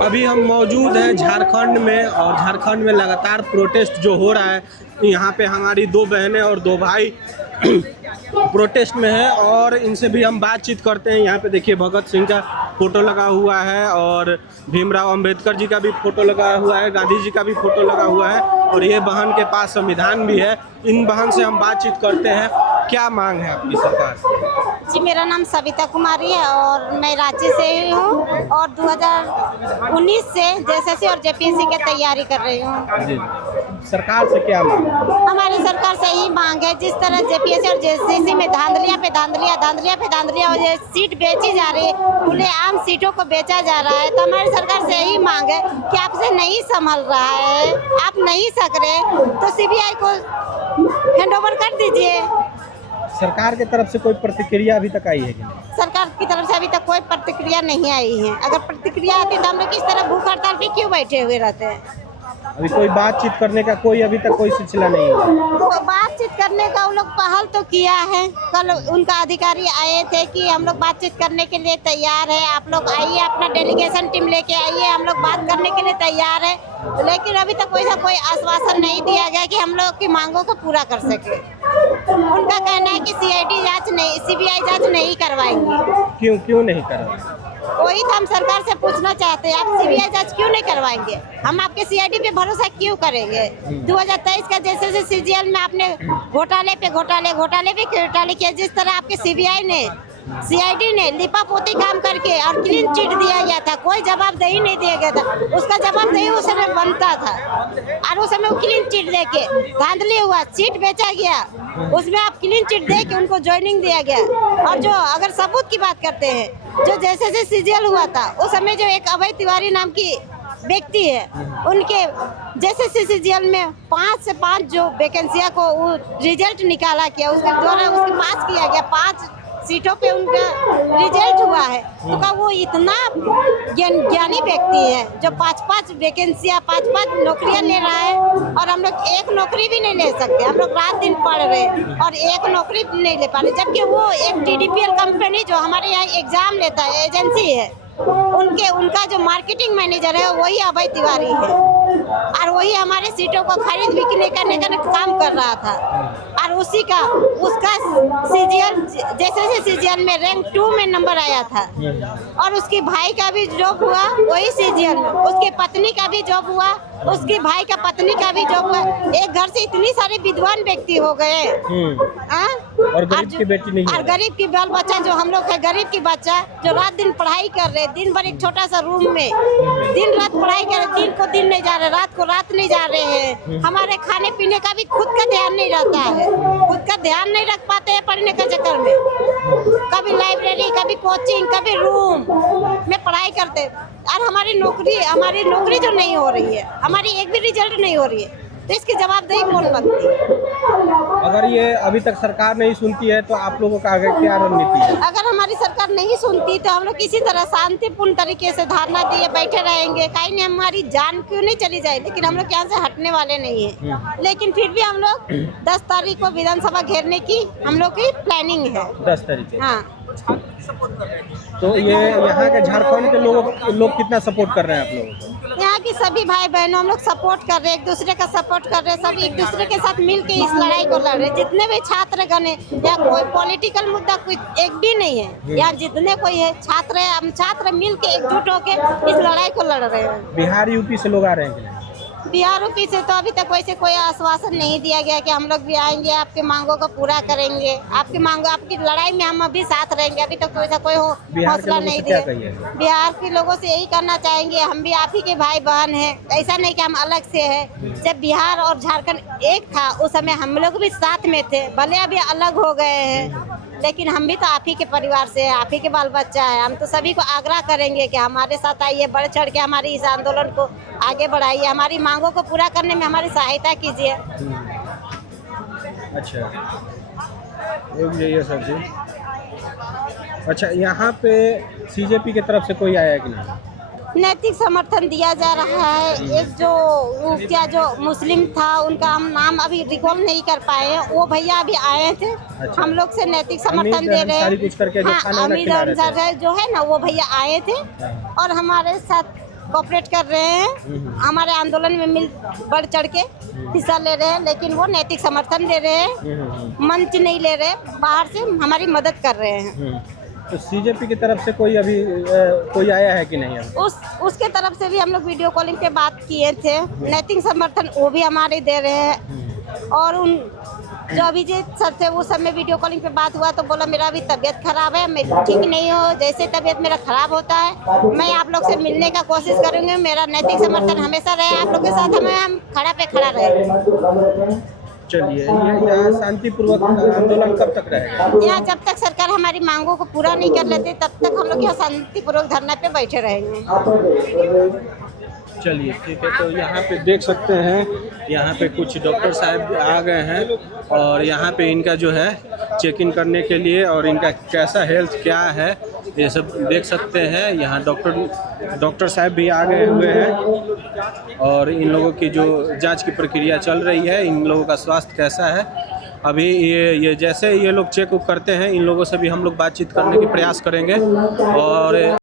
अभी हम मौजूद हैं झारखंड में और झारखंड में लगातार प्रोटेस्ट जो हो रहा है, यहाँ पे हमारी दो बहनें और दो भाई प्रोटेस्ट में है और इनसे भी हम बातचीत करते हैं। यहाँ पे देखिए भगत सिंह का फोटो लगा हुआ है और भीमराव अंबेडकर जी का भी फोटो लगा हुआ है, गांधी जी का भी फोटो लगा हुआ है और ये बहन के पास संविधान भी है। इन बहन से हम बातचीत करते हैं, क्या मांग है आपकी सरकार से? जी, मेरा नाम सविता कुमारी है और मैं रांची से ही हूँ और 2019 से जेएसएससी और जेपीएससी की तैयारी कर रही हूँ। सरकार से क्या मांग? हमारी सरकार से यही मांग है, जिस तरह जेपीएससी और जेएसएससी में धांधलिया पे धांधलिया और ये सीट बेची जा रही है, खुलेआम सीटों को बेचा जा रहा है। तो हमारी सरकार से यही मांग है कि आपसे नहीं संभल रहा है, आप नहीं सक रहे तो सीबीआई को हैंडओवर कर दीजिए। सरकार की तरफ से कोई प्रतिक्रिया अभी तक आई है कि नहीं? सरकार की तरफ से अभी तक कोई प्रतिक्रिया नहीं आई है। अगर प्रतिक्रिया आती तो हम लोग किस तरह भूख हड़ताल पे क्यों बैठे हुए रहते हैं? अभी कोई बातचीत करने का कोई अभी तक कोई सिलसिला नहीं है। तो बातचीत करने का उन लोग पहल तो किया है। कल उनका अधिकारी आए थे कि हम लोग बातचीत करने के लिए तैयार है, आप लोग आइए, अपना डेलीगेशन टीम लेके आइए, हम लोग बात करने के लिए तैयार है। लेकिन अभी तक कोई आश्वासन नहीं दिया गया कि हम लोग की मांगों को पूरा कर सके। उनका कहना है कि सीबीआई जांच नहीं करवाएंगे। क्यों नहीं करवाएंगे? वही तो हम सरकार से पूछना चाहते हैं, आप सीबीआई जांच क्यों नहीं करवाएंगे? हम आपके सीआईडी पे भरोसा क्यों करेंगे? 2023 का जैसे सीजीएल में आपने घोटाले पे घोटाले किया, जिस तरह आपके सीबीआई ने सीआईडी ने लिपापोती काम करके और क्लीन चिट दिया गया था, कोई जवाबदेही नहीं दिया गया था। उसका जवाबदेही उस समय बनता था और उस समय वो क्लीन चिट देके धांधली हुआ, सीट बेचा गया, उसमें आप क्लीन चिट दे के उनको ज्वाइनिंग दिया गया। और जो अगर सबूत की बात करते हैं, जो जैसे सीजीएल हुआ था उस समय जो एक अभय तिवारी नाम की व्यक्ति है, उनके जैसे सीजीएल में 5 से 5 जो वैकेंसियां को रिजल्ट निकाला किया, उसके द्वारा उसके पास किया गया, 5 सीटों पे उनका रिजल्ट हुआ है। तो क्या वो इतना ज्ञानी व्यक्ति है जो 5-5 वैकेंसियां 5-5 नौकरियां ले रहा है और हम लोग एक नौकरी भी नहीं ले सकते। हम लोग रात दिन पढ़ रहे और एक नौकरी नहीं ले पा रहे, जबकि वो एक टीडीपीएल कंपनी जो हमारे यहाँ एग्जाम लेता है, एजेंसी है, उनका जो मार्केटिंग मैनेजर है वही अभय तिवारी है और वही हमारे सीटों को खरीद बिक्री करने का काम कर रहा था। और उसका सीजीएल जैसे सीजीएल में रैंक 2 में नंबर आया था और उसके भाई का भी जॉब हुआ वही सीजीएल में, उसकी पत्नी का भी जॉब हुआ, उसके भाई का पत्नी का भी जॉब हुआ। एक घर से इतनी सारे विद्वान व्यक्ति हो गए और गरीब की बेटी नहीं, और गरीब की बाल बच्चा जो हम लोग है, गरीब की बच्चा जो रात दिन पढ़ाई कर रहे, दिन भर एक छोटा सा रूम में दिन रात पढ़ाई कर रहे, दिन को दिन नहीं जा रहे, रात को रात नहीं जा रहे हैं। हमारे खाने पीने का भी खुद का ध्यान नहीं रहता है, खुद का ध्यान नहीं रख पाते हैं पढ़ने के चक्कर में। कभी लाइब्रेरी, कभी कोचिंग, कभी रूम में पढ़ाई करते और हमारी नौकरी जो नहीं हो रही है, हमारी एक भी रिजल्ट नहीं हो रही है, तो इसकी जवाबदेही कौन बनती है? अगर ये अभी तक सरकार नहीं सुनती है तो आप लोगों का आगे क्या रणनीति है? अगर हमारी सरकार नहीं सुनती तो हम लोग किसी तरह शांतिपूर्ण तरीके से धरना दिए बैठे रहेंगे। कहीं नहीं, हमारी जान क्यों नहीं चली जाए, लेकिन हम लोग यहाँ से हटने वाले नहीं है। लेकिन फिर भी हम लोग 10 तारीख को विधानसभा घेरने की हम लोग की प्लानिंग है। 10 तारीख? हाँ। तो ये यहाँ के झारखंड के लोग कितना सपोर्ट कर रहे हैं आप लोगों को? यहाँ की सभी भाई बहनों हम लोग सपोर्ट कर रहे हैं, एक दूसरे का सपोर्ट कर रहे हैं, सब एक दूसरे के साथ मिल के इस लड़ाई को लड़ रहे हैं। जितने भी छात्रगण है, या कोई पॉलिटिकल मुद्दा कोई एक भी नहीं है, यहाँ जितने कोई है छात्र है, हम छात्र मिल के एकजुट होके इस लड़ाई को लड़ रहे हैं। बिहार यूपी से लोग आ रहे हैं? बिहार यूपी से तो अभी तक वैसे कोई आश्वासन नहीं दिया गया कि हम लोग भी आएंगे, आपकी मांगों को पूरा करेंगे, आपकी लड़ाई में हम अभी साथ रहेंगे। अभी तक तो वैसा कोई हौसला नहीं दिया। बिहार के लोगों से यही करना चाहेंगे, हम भी आप ही के भाई बहन हैं, ऐसा नहीं कि हम अलग से है। जब बिहार और झारखंड एक था उस समय हम लोग भी साथ में थे, भले अभी अलग हो गए हैं, लेकिन हम भी तो आप ही के परिवार से हैं, आप ही के बाल बच्चा है। हम तो सभी को आग्रह करेंगे कि हमारे साथ आइए, बढ़ चढ़ के हमारी इस आंदोलन को आगे बढ़ाइए, हमारी मांगों को पूरा करने में हमारी सहायता कीजिए। अच्छा, ये सर जी। अच्छा, यहाँ पे सीजेपी की तरफ से कोई आया कि नहीं? नैतिक समर्थन दिया जा रहा है। एक जो मुस्लिम था, उनका हम नाम अभी रिकॉल नहीं कर पाए हैं, वो भैया अभी आए थे। अच्छा। हम लोग से नैतिक समर्थन दे रहे हैं। हाँ, अमीर अंसारी जो है ना, वो भैया आए थे और हमारे साथ कोऑपरेट कर रहे हैं, हमारे आंदोलन में मिल बढ़ चढ़ के हिस्सा ले रहे हैं, लेकिन वो नैतिक समर्थन दे रहे हैं, मंच नहीं ले रहे, बाहर से हमारी मदद कर रहे हैं। तो सीजेपी की तरफ से कोई अभी कोई आया है कि नहीं अभी? उसके तरफ से भी हम लोग वीडियो कॉलिंग पे बात किए थे, नैतिक समर्थन वो भी हमारे दे रहे हैं। और उन जो अभिजीत सर थे वो सब में वीडियो कॉलिंग पे बात हुआ तो बोला मेरा अभी तबीयत खराब है, मैं ठीक नहीं हो, जैसे तबीयत मेरा खराब होता है मैं आप लोग से मिलने का कोशिश करूँगी, मेरा नैतिक समर्थन हमेशा रहे आप लोग के साथ, हम खड़ा पे खड़ा रहे। चलिए, ये यहाँ शांतिपूर्वक आंदोलन कब तक रहेगा? यहाँ जब तक सरकार हमारी मांगों को पूरा नहीं कर लेती तब तक हम लोग यहाँ शांतिपूर्वक धरना पे बैठे रहेंगे। चलिए ठीक है। तो यहाँ पे देख सकते हैं, यहाँ पे कुछ डॉक्टर साहब आ गए हैं और यहाँ पे इनका जो है चेक इन करने के लिए और इनका कैसा हेल्थ क्या है ये सब देख सकते हैं। यहाँ डॉक्टर साहब भी आ गए हुए हैं और इन लोगों की जो जांच की प्रक्रिया चल रही है, इन लोगों का स्वास्थ्य कैसा है अभी ये जैसे ये लोग चेक करते हैं इन लोगों से भी हम लोग बातचीत करने की प्रयास करेंगे। और